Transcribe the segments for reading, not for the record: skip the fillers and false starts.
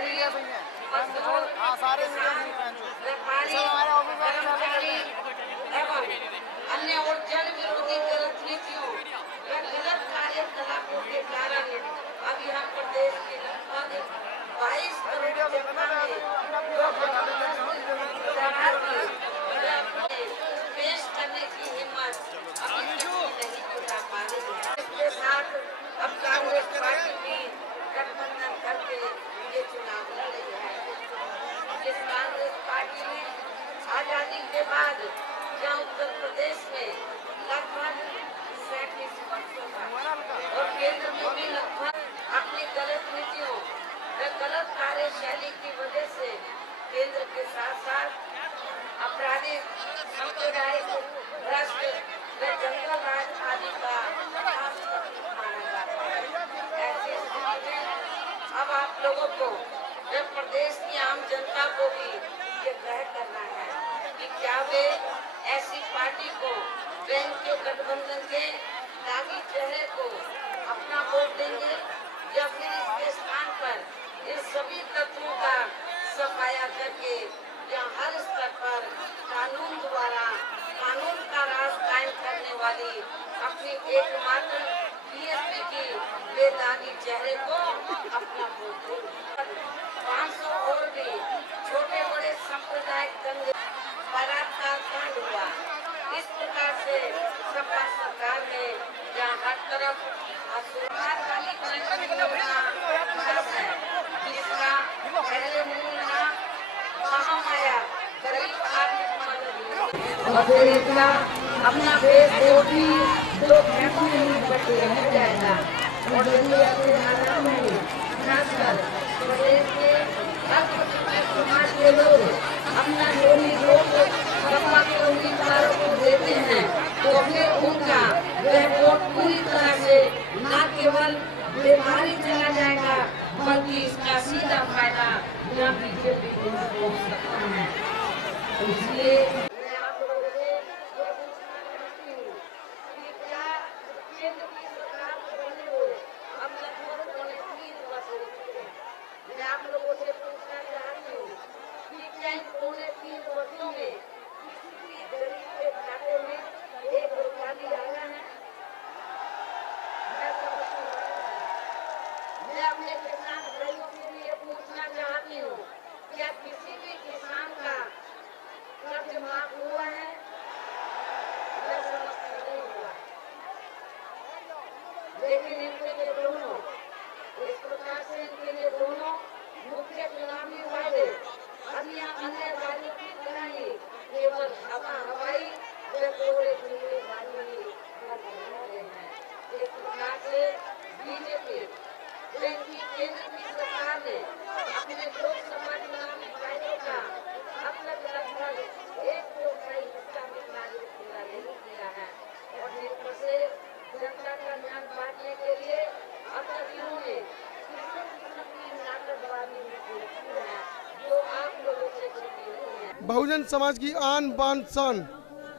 एवं अन्य और जन विरोधी गलत नीतियों व गलत कार्यकलापों के कारण अब यहाँ प्रदेश के लगभग 22 करोड़ जनता ने पेश करने की हिम्मत अभी नहीं जुटा पा रही है। इसके साथ अब कांग्रेस पार्टी भी गठबंधन करके ये चुनाव लड़ रही है। इस कांग्रेस पार्टी ने आजादी के बाद जहाँ उत्तर प्रदेश में लगभग 37 वर्षों का और केंद्र में भी लगभग अपनी गलत नीतियों व गलत कार्यशैली की वजह से केंद्र के साथ साथ आपराधिक सांप्रदायिक भ्रष्ट व जंगल राज आदि का माना जाता है। ऐसी स्थिति में अब आप लोगों को व प्रदेश की आम जनता को भी ये तय करना है कि क्या वे ऐसी पार्टी को व इनके गठबंधन के दागी चेहरे को अपना वोट देंगे या फिर इसके स्थान पर इन सभी तत्वों का सफाया करके या हर स्तर पर कानून द्वारा कानून का राज कायम करने वाली अपनी एकमात्र बीएसपी की बेदागी चेहरे को अपना वोट देंगे। 500 और भी छोटे बड़े सांप्रदायिक दंगे बलात्कार कांड हुआ। इस प्रकार से सपा सरकार ने जहाँ हर तरफ असुरक्षाकाली पेंशन योजना है, जिसका पहले मूल नाम महामाया गरीब आर्थिक मदद योजना अपना बेस रोटी तो घंटों में बचे रह जाएगा और यदि ऐसे हालात में खासकर प्रदेश के अल्पसंख्यक समाज के लोग अपना जोड़ी वोट सपा के उम्मीदवारों को देते हैं तो फिर उनका वह वोट पूरी तरह से न केवल बेकार ही चला जाएगा बल्कि इसका सीधा फायदा यहाँ बीजेपी को हो सकता है। इसलिए मैं आप लोगों से पूछना चाहती हूँ कि क्या केंद्र की सरकार बने हुए अब लगभग 3 वर्ष हो चुके हैं। मैं आप लोगों से पूछना चाहती हूँ कि क्या इन 3 वर्षों में किसी भी गरीब के खाते में 1 रुपया भी आया है? मैं अपने किसान भाइयों से भी ये पूछना चाहती हूँ, क्या किसी भी किसान का कर्ज माफ हुआ है? मैं समझती नहीं हुआ। लेकिन इनके लिए दोनों इस प्रकार से इनके लिए दोनों मुख्य चुनावी वादे अब यहाँ अन्य राज्यों की तरह ही केवल हवाई व कोड़े खुले वाले ही रहे हैं। इस प्रकार से बीजेपी की केंद्र की सरकार ने अपने लोकसभा चुनावी वादों का अब तक लगभग 1/4 हिस्सा भी पूरा नहीं किया है और जिसमें से जनता का ध्यान बांटने के लिए अब तक इन्होंने किसी किस्म की नाटकबाजी की है जो आप लोगों से छिपी नहीं है। बहुजन समाज की आन बान शान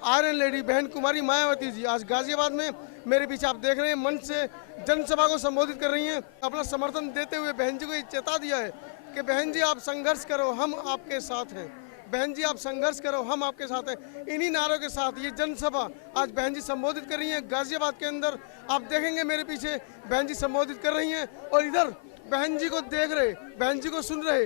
आयरन लेडी बहन कुमारी मायावती जी आज गाजियाबाद में मेरे पीछे आप देख रहे हैं मंच से जनसभा को संबोधित कर रही हैं। अपना समर्थन देते हुए बहन जी को ये चेता दिया है कि बहन जी आप संघर्ष करो, हम आपके साथ हैं। बहन जी आप संघर्ष करो, हम आपके साथ हैं। इन्हीं नारों के साथ ये जनसभा आज बहन जी संबोधित कर रही हैं गाजियाबाद के अंदर। आप देखेंगे मेरे पीछे बहन जी संबोधित कर रही हैं और इधर बहन जी को देख रहे, बहन जी को सुन रहे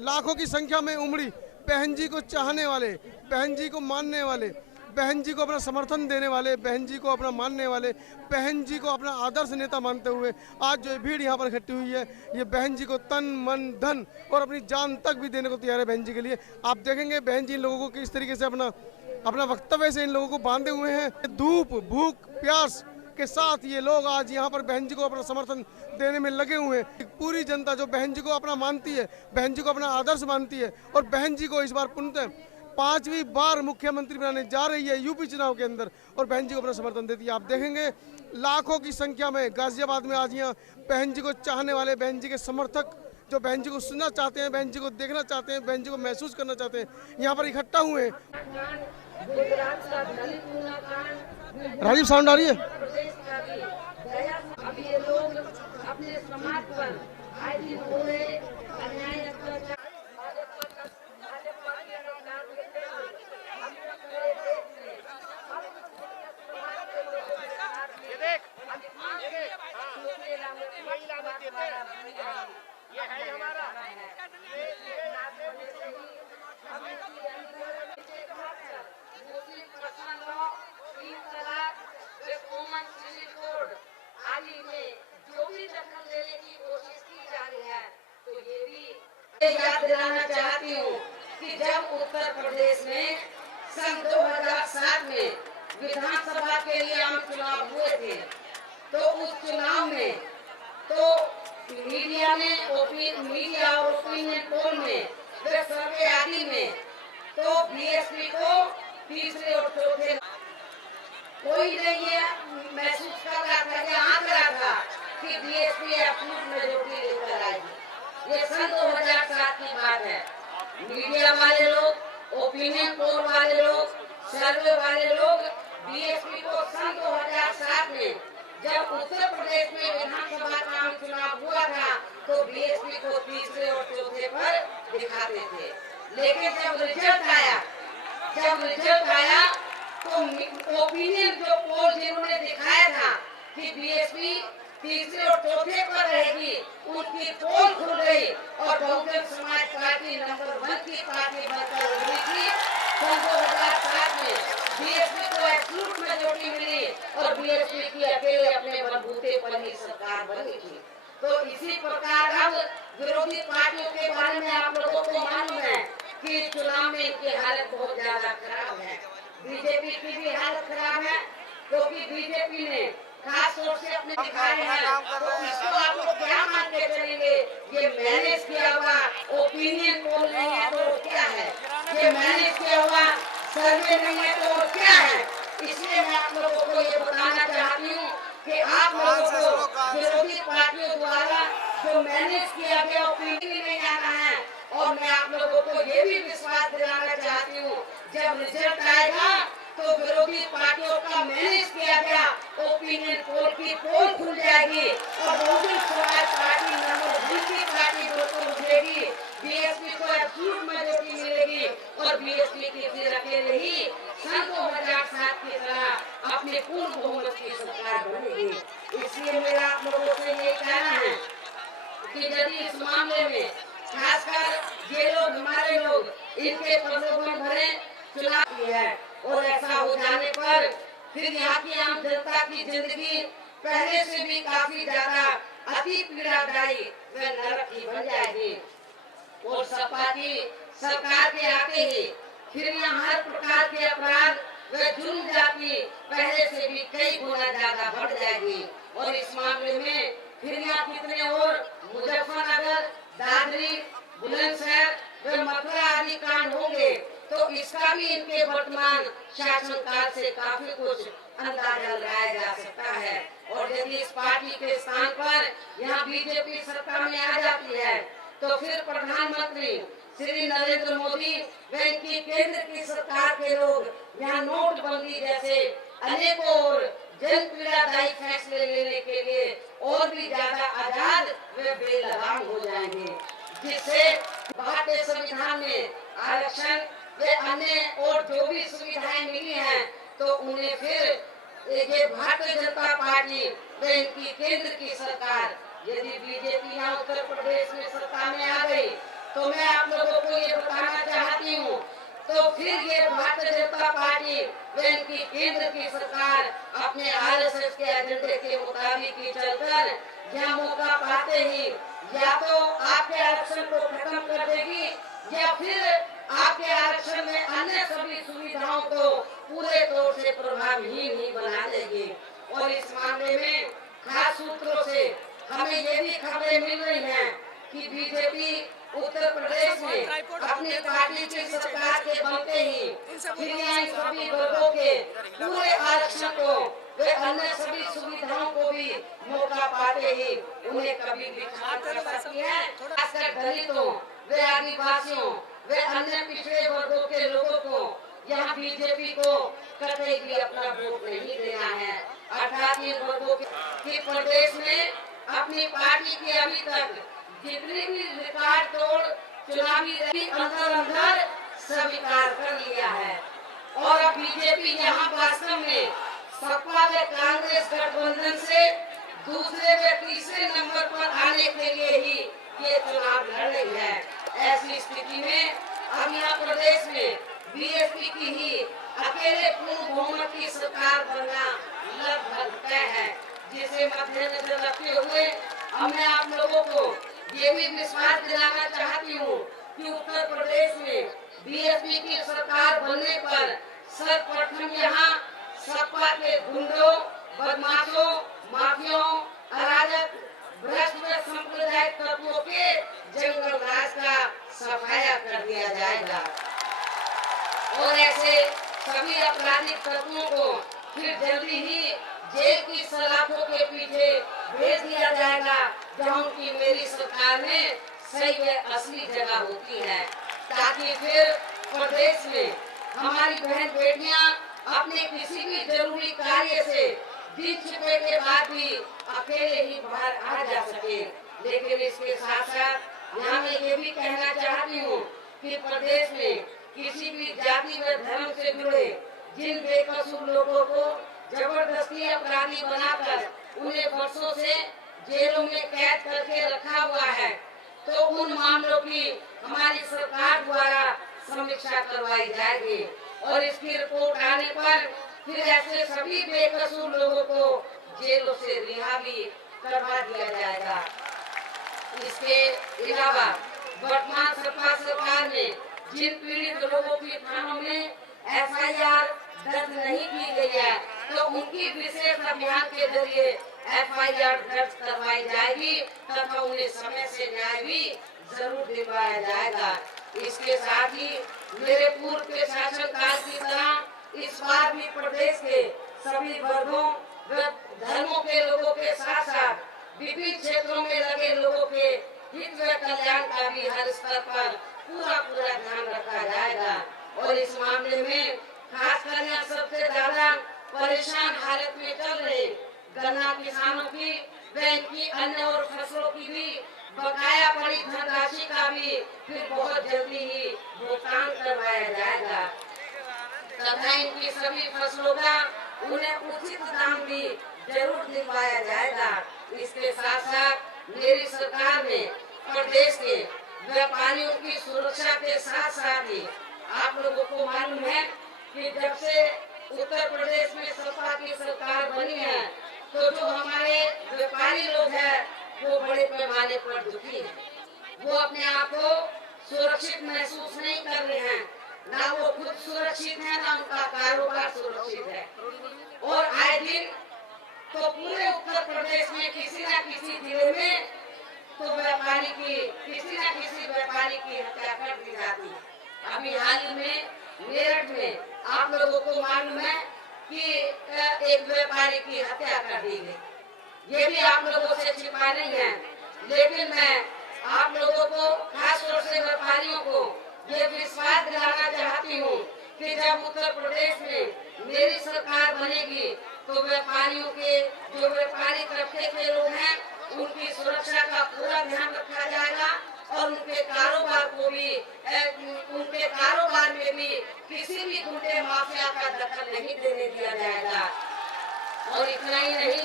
लाखों की संख्या में उमड़ी बहन जी को चाहने वाले, बहन जी को मानने वाले, बहन जी को अपना समर्थन देने वाले, बहन जी को अपना मानने वाले, बहन जी को अपना आदर्श नेता मानते हुए आज जो भीड़ यहाँ पर इकट्ठी हुई है, ये बहन जी को तन मन धन और अपनी जान तक भी देने को तैयार है बहन जी के लिए। आप देखेंगे बहन जी इन लोगों को किस तरीके से अपना वक्तव्य से इन लोगों को बांधे हुए हैं। धूप भूख प्यास के साथ ये लोग आज यहाँ पर बहन जी को अपना समर्थन देने में लगे हुए हैं। पूरी जनता जो बहन जी को अपना मानती है, बहन जी को अपना आदर्श मानती है और बहन जी को इस बार पुनः 5वीं बार मुख्यमंत्री बनाने जा रही है यूपी चुनाव के अंदर और बहन जी को अपना समर्थन देती है। आप देखेंगे लाखों की संख्या में गाजियाबाद में आज यहाँ बहन जी को चाहने वाले, बहन जी के समर्थक जो बहन जी को सुनना चाहते हैं, बहन जी को देखना चाहते हैं, बहन जी को महसूस करना चाहते हैं, यहाँ पर इकट्ठा हुए हैं। राजीव साउंड आ रही है। अब ये लोग अपने समाज पर आए दिन हो रहे अन्याय अत्याचार भाजपा के अधिकार देते हुए अपने पूरे देश में समाज के लोगों के साथ में अधिकांश दूसरे ये है हमारा मुस्लिम पर्सनल लॉ, 3 तलाक, कॉमन सिविल कोड आदि में जो भी दखल देने की कोशिश की जा रही है, तो ये भी याद दिलाना चाहती हूँ कि जब उत्तर प्रदेश में सन 2007 में विधानसभा के लिए आम चुनाव हुए थे, तो उस चुनाव में तो मीडिया और ओपिनियन पोल में वे सर्वे आदि में तो बीएसपी को तीसरे और चौथे कोई ने ये महसूस कर रहा था या आंक रहा था कि बीएसपी एब्सोल्यूट मेजॉरिटी लेकर आएगी। ये सन 2007 की बात है। मीडिया वाले लोग, ओपिनियन पोल वाले लोग, सर्वे वाले लोग बीएसपी को सन 2007 में जब उत्तर प्रदेश में विधानसभा का आम चुनाव हुआ था, तो बीएसपी को तीसरे और चौथे पर दिखाते थे। लेकिन जब रिजल्ट आया तो ओपिनियन जो पोल जिन्होंने दिखाया था कि बीएसपी तीसरे और चौथे पर रहेगी, उनकी पोल खुल गई और बहुजन समाज पार्टी नंबर 1 की पार्टी बनकर उभरी थी। सन 2007 में बीएसपी को एब्सोल्यूट मेजॉरिटी मिली और बीएसपी की अकेले अपने बलबूते पर ही सरकार बनी थी। तो इसी प्रकार अब विरोधी पार्टियों के बारे में आप लोगों को मालूम है कि चुनाव में इनकी हालत बहुत ज्यादा खराब है। बीजेपी की भी हालत खराब है, क्योंकि बीजेपी ने खास तौर से अपने दिखाए हैं, तो इसको आप लोग क्या मान के चलेंगे? ये मैनेज किया हुआ ओपिनियन पोल नहीं है तो क्या है? ये मैनेज किया हुआ सर्वे नहीं है तो क्या है? इसलिए मैं आप लोगों को ये बताना चाहती हूँ कि आप लोगों को विरोधी पार्टियों द्वारा जो मैनेज किया गया ओपिनियन नहीं आना है। और मैं आप लोगों को ये भी विश्वास दिलाना चाहती हूँ, जब रिजल्ट आएगा तो विरोधी पार्टियों का मैनेज किया गया ओपिनियन पोल की पोल खुल जाएगी और बहुजन समाज पार्टी नंबर 1 की पार्टी बनकर उभरेगी। बीएसपी को एब्सोल्यूट मेजॉरिटी मिलेगी और बीएसपी की फिर अकेले ही सन 2007 की तरह अपने पूर्ण बहुमत की सरकार बनेगी। इसलिए मेरा आप लोगों से ये कहना है कि यदि इस मामले में खासकर ये लोग हमारे लोग इनके प्रलोभन भरे चुनाव की है और ऐसा हो जाने पर फिर यहाँ की आम जनता की जिंदगी पहले से भी काफी ज्यादा अति पीड़ादायी व नरक ही बन जाएगी। और सपा की सरकार के आते ही फिर यहाँ हर प्रकार के अपराध व जुर्म जाति पहले से भी कई गुना ज्यादा बढ़ जाएगी। और इस मामले में फिर यहाँ कितने और मुजफ्फरनगर, दादरी, बुलंदशहर व मथुरा आदि कांड होंगे, तो इसका भी इनके वर्तमान शासनकाल से काफी कुछ अंदाजा लगाया जा सकता है। और यदि इस पार्टी के स्थान पर यहाँ बीजेपी सत्ता में आ जाती है, तो फिर प्रधानमंत्री श्री नरेंद्र मोदी व इनकी केंद्र की सरकार के लोग यहाँ नोटबंदी जैसे अनेकों और जन पीड़ादायी फैसले लेने के लिए और भी ज्यादा आजाद व बेलगाम हो जाएंगे, जिससे भारतीय संविधान में आरक्षण व अन्य और जो भी सुविधाएं मिली हैं, तो उन्हें फिर ये भारतीय जनता पार्टी व इनकी केंद्र की सरकार, यदि बीजेपी यहाँ उत्तर प्रदेश में सत्ता में आ गई, तो मैं आप लोगों को ये बताना चाहती हूँ, तो फिर ये भारतीय जनता पार्टी व इनकी केंद्र की सरकार अपने आरएसएस के एजेंडे के मुताबिक ही चलकर यहाँ मौका पाते ही या तो आपके आरक्षण को खत्म कर देगी या फिर आपके आरक्षण में अन्य सभी सुविधाओं को पूरे तौर से प्रभावहीन ही बना देगी। और इस मामले में खास सूत्रों से हमें ये भी खबरें मिल रही हैं कि बीजेपी उत्तर प्रदेश में अपनी पार्टी की सरकार के बनते ही फिर यहाँ सभी वर्गों के पूरे आरक्षण को वे अन्य सभी सुविधाओं को भी मौका पाते ही उन्हें कभी भी खत्म कर सकती है। खासकर दलितों व आदिवासियों वे अन्य पिछड़े वर्गों के लोगों को यहाँ बीजेपी को कतई भी अपना वोट नहीं देना है। अर्थात इन वर्गों के प्रदेश में अपनी पार्टी की अभी तक जितने भी रिकॉर्ड तोड़ चुनावी रैली अंदर अंदर स्वीकार कर लिया है। और अब बीजेपी यहाँ वास्तव में सपा व कांग्रेस गठबंधन से दूसरे व तीसरे नंबर पर आने के लिए ही ये चुनाव लड़ रही है। ऐसी स्थिति में अब यहाँ प्रदेश में बीएसपी की ही अकेले पूर्ण बहुमत की सरकार बनना लगभग तय है, जिसे मद्देनजर रखते हुए अब मैं आप लोगों को ये भी विश्वास दिलाना चाहती हूँ कि उत्तर प्रदेश में बीएसपी की सरकार बनने पर सर्वप्रथम यहाँ सपा के गुंडों, बदमाशों, माफियाओं, अराजक, भ्रष्ट सांप्रदायिक तत्वों के जंगल राज का सफाया कर दिया जाएगा और ऐसे सभी आपराधिक तत्वों को फिर जल्दी ही जेल की सलाखों के पीछे भेज दिया जाएगा, जहाँ की मेरी सरकार में सही व असली जगह होती है, ताकि फिर प्रदेश में हमारी बहन बेटियां अपने किसी भी जरूरी कार्य से दिन छिपे के बाद भी अकेले ही बाहर आ जा सके। लेकिन इसके साथ साथ यहाँ मैं ये भी कहना चाहती हूँ कि प्रदेश में किसी भी जाति व धर्म से जुड़े जिन बेकसूर लोगों को जबरदस्ती अपराधी बनाकर उन्हें वर्षों से जेलों में कैद करके रखा हुआ है, तो उन मामलों की हमारी सरकार द्वारा समीक्षा करवाई जाएगी और इसकी रिपोर्ट आने पर फिर ऐसे सभी बेकसूर लोगों को जेलों से रिहा भी करवा दिया जाएगा। इसके अलावा वर्तमान सपा सरकार ने जिन पीड़ित लोगों की थानों में एफआईआर दर्ज नहीं की गई है, तो उनकी विशेष अभियान के जरिए एफआईआर दर्ज करवाई जाएगी तथा उन्हें समय से न्याय भी जरूर दिलवाया जाएगा। इसके साथ ही मेरे पूर्व के शासनकाल की तरह इस बार भी प्रदेश के सभी वर्गों व धर्मों के लोगों के साथ साथ विभिन्न क्षेत्रों में लगे लोगों के हित व कल्याण का भी हर स्तर पर पूरा ध्यान रखा जाएगा और इस मामले में खासकर यहाँ सबसे ज्यादा परेशान हालत में चल रहे गन्ना किसानों की व इनकी अन्य और फसलों की भी बकाया पड़ी धनराशि का भी फिर बहुत जल्दी ही भुगतान करवाया जाएगा तथा इनकी सभी फसलों का उन्हें उचित दाम भी जरूर दिलवाया जाएगा। इसके साथ साथ मेरी सरकार में प्रदेश के व्यापारियों की सुरक्षा के साथ साथ ही आप लोगों को मालूम है कि जब से उत्तर प्रदेश में सपा की सरकार बनी है, तो जो हमारे व्यापारी लोग हैं वो बड़े पैमाने पर दुखी हैं। वो अपने आप को सुरक्षित महसूस नहीं कर रहे हैं, ना वो खुद सुरक्षित है ना उनका कारोबार सुरक्षित है और आए दिन तो पूरे उत्तर प्रदेश में किसी न किसी जिले में तो किसी न किसी व्यापारी की हत्या कर दी जाती है। अभी हाल ही में मेरठ में आप लोगों को मालूम है कि एक व्यापारी की हत्या कर दी गई। ये भी आप लोगों से छिपा नहीं है, लेकिन मैं आप लोगों को खास तौर से व्यापारियों को ये विश्वास दिलाना चाहती हूँ कि जब उत्तर प्रदेश में मेरी सरकार बनेगी तो व्यापारियों के जो व्यापारी तबके के लोग हैं उनकी सुरक्षा का पूरा ध्यान रखा जाएगा और उनके कारोबार में भी किसी भी गुंडे माफिया का दखल नहीं देने दिया जाएगा। और इतना ही नहीं,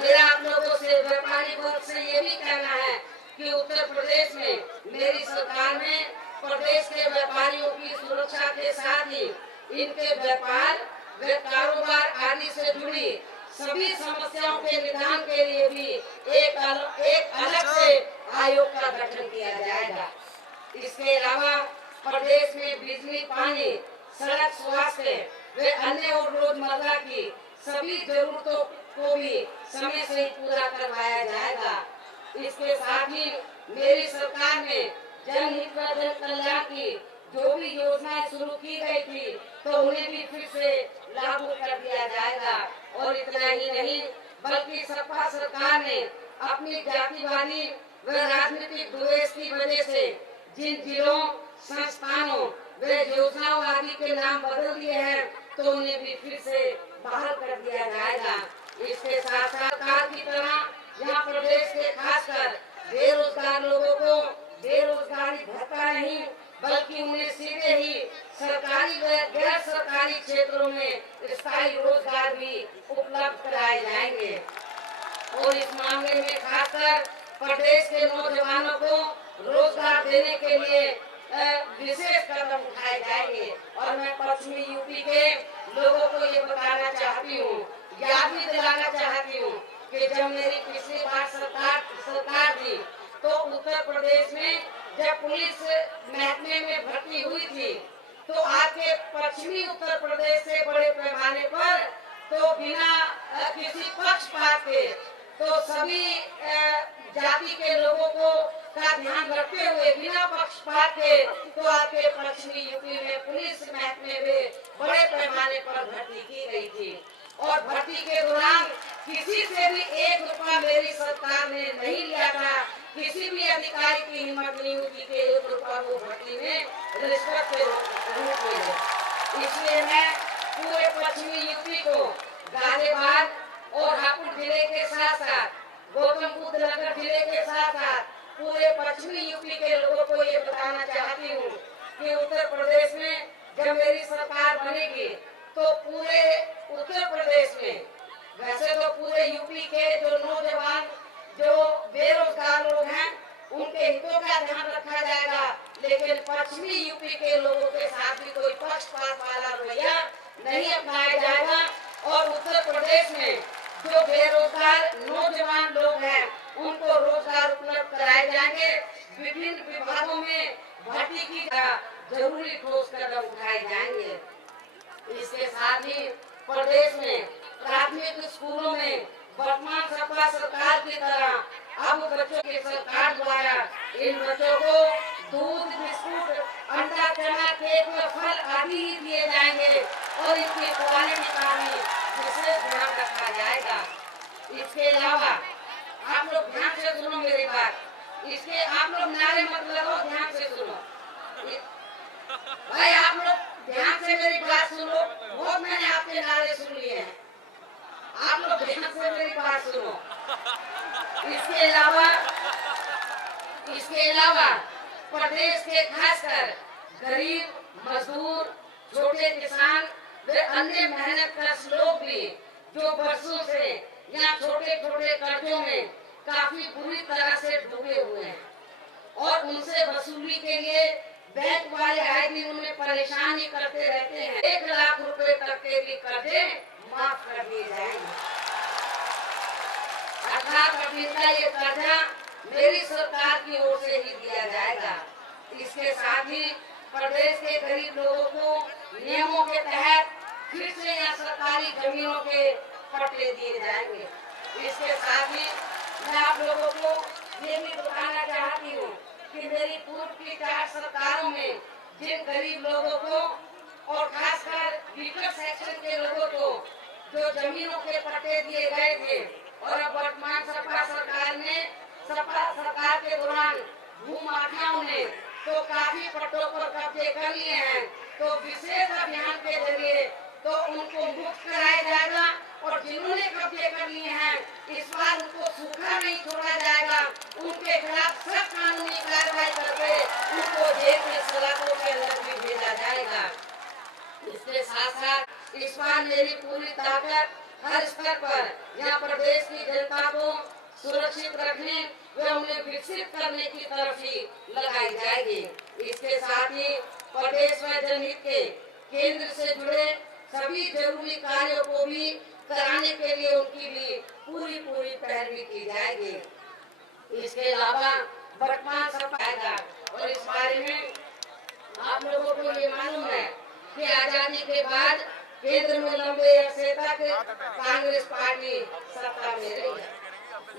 मेरा आप लोगों से व्यापारी वर्ग से ये भी कहना है कि उत्तर प्रदेश में मेरी सरकार में प्रदेश के व्यापारियों की सुरक्षा के साथ ही इनके व्यापार व कारोबार आदि से जुड़ी सभी समस्याओं के निदान के लिए भी एक अलग से आयोग का गठन किया जाएगा। इसके अलावा प्रदेश में बिजली, पानी, सड़क, स्वास्थ्य व अन्य और रोजमर्रा की सभी जरूरतों को भी समय से ही पूरा करवाया जाएगा। इसके साथ ही मेरी सरकार में जनहित व जन कल्याण की जो भी योजनाएं शुरू की गई थी तो उन्हें भी फिर से लागू कर दिया जाएगा। और इतना ही नहीं, बल्कि सपा सरकार ने अपनी जातिवादी व राजनीतिक द्वेष की वजह से जिन जिलों, संस्थानों व योजनाओं आदि के नाम बदल दिए हैं तो उन्हें भी फिर से बहाल कर दिया जाएगा। इसके साथ सरकार की तरह यहाँ प्रदेश के खासकर बेरोजगार बेरोजगार लोगों को बेरोजगारी भत्ता नहीं बल्कि उन्हें सीधे ही सरकारी व गैर सरकारी क्षेत्रों में स्थायी रोजगार भी उपलब्ध कराए जाएंगे। और इस मामले में खासकर प्रदेश के नौजवानों को रोजगार देने के लिए विशेष कदम उठाए जाएंगे। और मैं पश्चिमी यूपी के लोगों को ये बताना चाहती हूँ, याद भी दिलाना चाहती हूँ कि जब मेरी पिछली बार सरकार थी तो उत्तर प्रदेश में जब पुलिस महकमे में भर्ती हुई थी तो आपके पश्चिमी उत्तर प्रदेश से बड़े पैमाने पर तो बिना किसी पक्षपात के तो सभी जाति के लोगों को का ध्यान रखते हुए बिना पक्षपात के तो आपके पश्चिमी यूपी में पुलिस महकमे में बड़े पैमाने पर भर्ती की गई थी। और भर्ती के दौरान किसी से भी 1 रुपया मेरी सरकार ने नहीं लिया था। किसी भी अधिकारी की हिम्मत नहीं हुई कि 1 रुपया वो भर्ती में रिश्वत के रूप में। इसलिए मैं पूरे पश्चिमी यूपी को गाजियाबाद और हापुड़ जिले के साथ साथ गौतम बुद्ध नगर जिले के साथ साथ पूरे पश्चिमी यूपी के लोगों को ये बताना चाहती हूँ कि उत्तर प्रदेश में जब मेरी सरकार बनेगी तो पूरे उत्तर प्रदेश में, वैसे तो पूरे यूपी के जो नौजवान जो बेरोजगार लोग हैं उनके हितों का ध्यान रखा जाएगा, लेकिन पश्चिमी यूपी के लोगों के साथ भी कोई पक्षपात वाला रवैया नहीं अपनाया जाएगा। और उत्तर प्रदेश में जो बेरोजगार नौजवान लोग हैं उनको रोजगार उपलब्ध कराए जाएंगे। विभिन्न विभागों में भर्ती की जरूरी ठोस कदम उठाए जाएंगे। इसके साथ ही प्रदेश में प्राथमिक स्कूलों में वर्तमान सपा सरकार की तरह अब बच्चों के सरकार द्वारा इन बच्चों को दूध, बिस्कुट, अंडा, चना, केक व फल आदि ही दिए जाएंगे और इनकी क्वालिटी का भी विशेष ध्यान रखा जाएगा। इसके अलावा आप लोग ध्यान से सुनो मेरी बात, इसके आप लोग नारे मत लगाओ, ध्यान से सुनो भाई, आप लोग ध्यान से मेरी बात सुनो। बहुत मैंने आपके नारे सुन लिए हैं, आप लोग ध्यान से मेरी बात सुनो। इसके अलावा प्रदेश के खासकर गरीब, मजदूर, छोटे किसान व अन्य मेहनतकश लोग भी जो बरसों से यहाँ छोटे छोटे कर्जों में काफी बुरी तरह से डूबे हुए हैं और उनसे वसूली के लिए बैंक वाले आए दिन उन्हें परेशानी करते रहते हैं। 1 लाख रुपए तक के भी कर्जे माफ कर दिए जाएंगे। अर्थात अभी का ये कर्जा मेरी सरकार की ओर से ही दिया जाएगा। इसके साथ ही प्रदेश के गरीब लोगों को नियमों के तहत फिर से यहाँ सरकारी जमीनों के पट्टे दिए जाएंगे। इसके साथ ही मैं आप लोगों को ये भी बताना चाहती हूँ कि मेरी पूर्व की 4 सरकारों में जिन गरीब लोगों को और खासकर वीकर सेक्शन के लोगों को जो जमीनों के पट्टे दिए गए थे और अब वर्तमान सपा सरकार के दौरान भूमाफियाओं ने तो काफी पट्टों पर कब्जे कर लिए हैं, तो विशेष अभियान के जरिए तो उनको मुक्त कराया जाएगा और जिन्होंने कब्जे कर लिए हैं इस बार उनको सूखा नहीं छोड़ा जाएगा। उनके खिलाफ सख्त कानूनी कार्रवाई करके उनको जेल में सलाखों के अंदर भी भेजा जाएगा। इसके साथ साथ इस बार मेरी पूरी ताकत हर स्तर पर यहाँ प्रदेश की जनता को सुरक्षित रखने व उन्हें विकसित करने की तरफ ही लगाई जाएगी। इसके साथ ही प्रदेश व जनहित के केंद्र से जुड़े सभी जरूरी कार्यों को भी कराने के लिए उनकी भी पूरी पैरवी की जाएगी। इसके अलावा वर्तमान सरकार और इस बारे में आप लोगों को ये मालूम है कि आजादी के बाद केंद्र में लंबे अरसे तक कांग्रेस पार्टी सत्ता में रही है,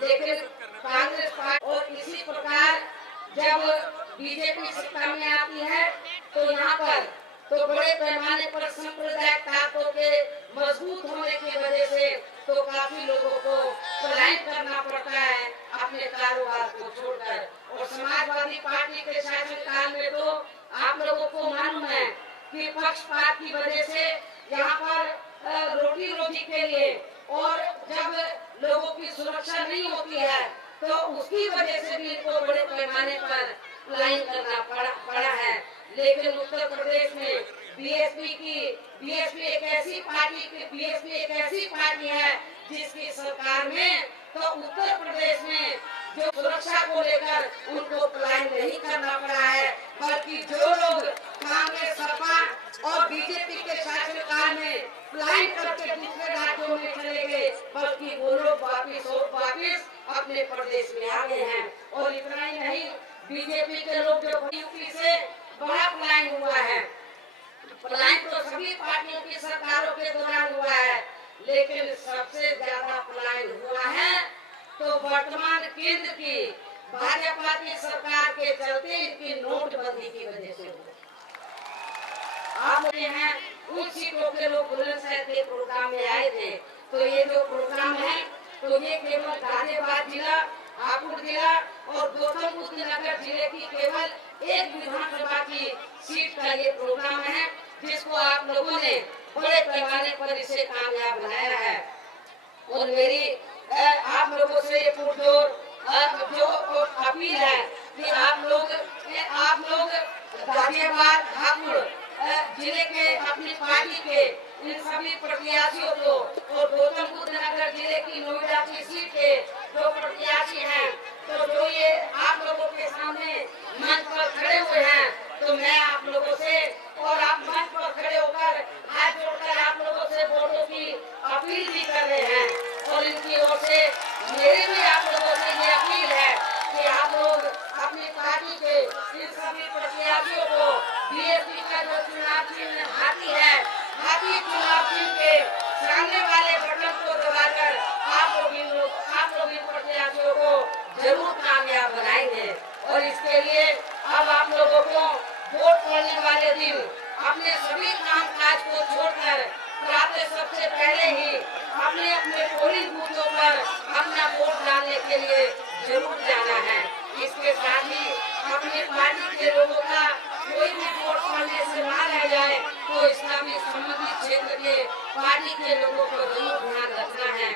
लेकिन कांग्रेस पार्टी और इसी प्रकार जब बीजेपी सत्ता में आती है तो यहाँ पर तो बड़े पैमाने पर सांप्रदायिक ताकतों के मजबूत होने की वजह से तो काफी लोगों को पलायन करना पड़ता है अपने कारोबार को छोड़कर। और समाजवादी पार्टी के शासनकाल में तो आप लोगों को मालूम है कि पक्षपात की वजह से यहाँ पर रोटी रोटी के लिए और जब लोगों की सुरक्षा नहीं होती है तो उसकी वजह से भी इनको बड़े पैमाने पर पलायन करना पड़ा है। लेकिन उत्तर प्रदेश में बीएसपी एक ऐसी पार्टी है जिसकी सरकार में तो उत्तर प्रदेश में जो सुरक्षा को लेकर उनको पलायन नहीं करना पड़ा है, बल्कि जो लोग कांग्रेस सपा और बीजेपी के शासनकाल में पलायन करके दूसरे राज्यों में चले गए, बल्कि वो लोग वापिस अपने प्रदेश में आ गए हैं। और इतना ही नहीं, बीजेपी के लोग जो यूपी से बड़ा पलायन हुआ है, पलायन तो सभी पार्टियों की सरकारों के दौरान हुआ है, लेकिन सबसे ज्यादा पलायन हुआ है तो वर्तमान केंद्र की भाजपा की सरकार के चलते इनकी नोटबंदी की वजह से आप हैं उन सीटों के लोग बुलंदशहर के प्रोग्राम में आए थे। तो ये जो प्रोग्राम है तो ये केवल गाजियाबाद जिला, हापुड़ जिला और गौतम बुद्ध नगर जिले की केवल एक विधानसभा की सीट का ये प्रोग्राम है, जिसको आप लोगों ने बड़े पैमाने पर इसे कामयाब बनाया है। और मेरी आप लोगों से ये पुरजोर जो अपील है कि आप लोग गाजियाबाद, हापुड़ जिले के अपनी पार्टी के इन सभी प्रत्याशियों को और गौतम बुद्ध नगर जिले की नोएडा की सीट के जो प्रत्याशी हैं, तो जो ये आप लोगों के सामने मंच पर खड़े हुए हैं, तो मैं आप लोगों से और आप मंच पर खड़े होकर हाथ जोड़कर आप लोगों से वोटों की अपील भी कर रहे हैं। और इनकी ओर से मेरी भी आप लोगों से ये अपील है कि आप लोग अपनी पार्टी के इन सभी प्रत्याशियों को बीएसपी का जो चुनाव चिन्ह हाथी है, हाथी चुनाव चिन्ह के सामने वाले बटन को दबाकर आप लोग इन प्रत्याशियों को जरूर कामयाब बनाएंगे। और इसके लिए अब आप लोगों को वोट पड़ने वाले दिन अपने सभी काम काज को छोड़कर प्रातः सबसे पहले ही अपने पोलिंग बूथों पर अपना वोट डालने के लिए जरूर जाना है। इसके साथ ही अपनी पार्टी के लोगों का कोई भी वोट पड़ने से ना रह जाए, तो इस्लामी संबंधित क्षेत्र के पार्टी के लोगों को जरूर ध्यान रखना है।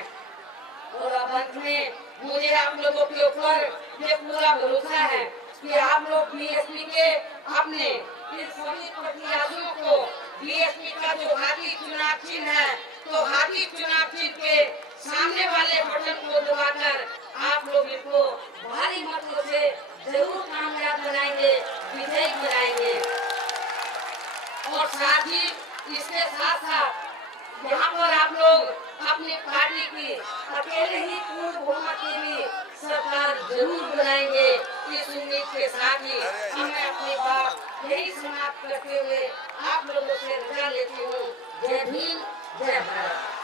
और अब अंत में मुझे आप लोगों के ऊपर ये पूरा भरोसा है कि आप लोग बीएसपी के अपने इन सभी प्रत्याशियों को बीएसपी का जो हाथी चुनाव चिन्ह है, तो हाथी चुनाव चिन्ह के सामने वाले बटन को दबाकर आप लोग इनको भारी मतों से जरूर कामयाब बनाएंगे, विजयी बनाएंगे। और साथ ही इसके साथ यहाँ पर आप लोग अपनी पार्टी की अकेले ही पूर्ण बहुमत की भी सरकार जरूर बनाएंगे। इस उम्मीद के साथ ही मैं अपनी बात यही समाप्त करते हुए आप लोगों से रजा लेती हूँ। जय भीम, जय भारत।